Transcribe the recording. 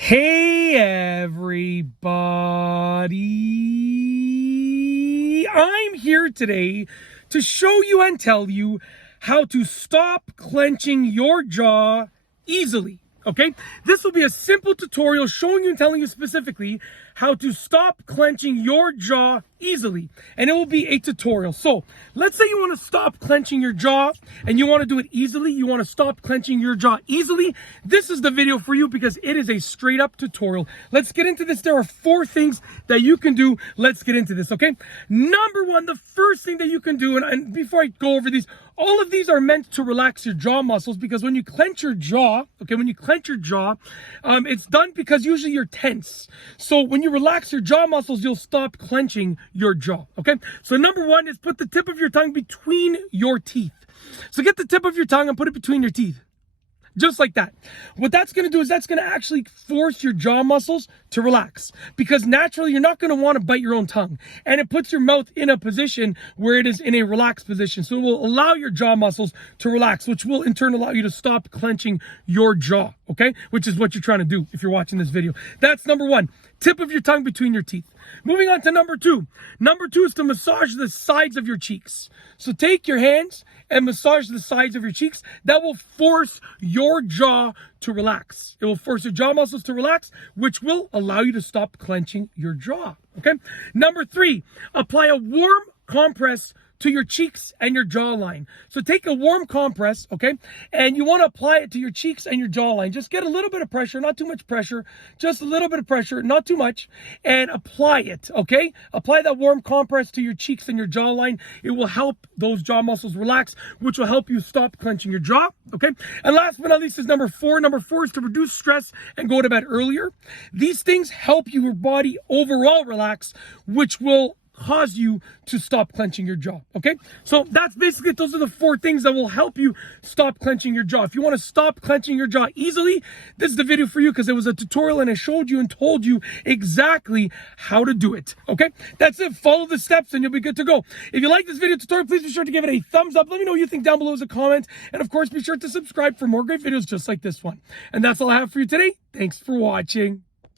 Hey everybody, I'm here today to show you and tell you how to stop clenching your jaw easily. Okay, this will be a simple tutorial showing you and telling you specifically how to stop clenching your jaw easily, and it will be a tutorial. So let's say you want to stop clenching your jaw and you want to do it easily. You want to stop clenching your jaw easily. This is the video for you because it is a straight up tutorial. Let's get into this. There are 4 things that you can do. Let's get into this. Okay, number 1, the first thing that you can do, and before I go over these, all of these are meant to relax your jaw muscles, because when you clench your jaw, it's done because usually you're tense. So when you relax your jaw muscles, you'll stop clenching your jaw. Okay, so number 1 is put the tip of your tongue between your teeth. So get the tip of your tongue and put it between your teeth. Just like that. What that's going to do is that's going to actually force your jaw muscles to relax, because naturally you're not going to want to bite your own tongue, and it puts your mouth in a position where it is in a relaxed position. So it will allow your jaw muscles to relax, which will in turn allow you to stop clenching your jaw. Okay, which is what you're trying to do if you're watching this video. That's number 1, tip of your tongue between your teeth. Moving on to number 2. Number 2 is to massage the sides of your cheeks. So take your hands and massage the sides of your cheeks. That will force your jaw to relax. It will force your jaw muscles to relax, which will allow you to stop clenching your jaw. Okay. Number 3, apply a warm compress to your cheeks and your jawline. So take a warm compress, okay, and you want to apply it to your cheeks and your jawline. Just get a little bit of pressure, not too much pressure, just a little bit of pressure, not too much, and apply it, okay? Apply that warm compress to your cheeks and your jawline. It will help those jaw muscles relax, which will help you stop clenching your jaw, okay? And last but not least is number 4. Number 4 is to reduce stress and go to bed earlier. These things help your body overall relax, which will cause you to stop clenching your jaw. Okay, so that's basically it. Those are the 4 things that will help you stop clenching your jaw. If you want to stop clenching your jaw easily, this is the video for you, because it was a tutorial and I showed you and told you exactly how to do it. Okay, that's it. Follow the steps and you'll be good to go. If you like this video tutorial, please be sure to give it a thumbs up. Let me know what you think down below as a comment, and of course be sure to subscribe for more great videos just like this one. And that's all I have for you today. Thanks for watching.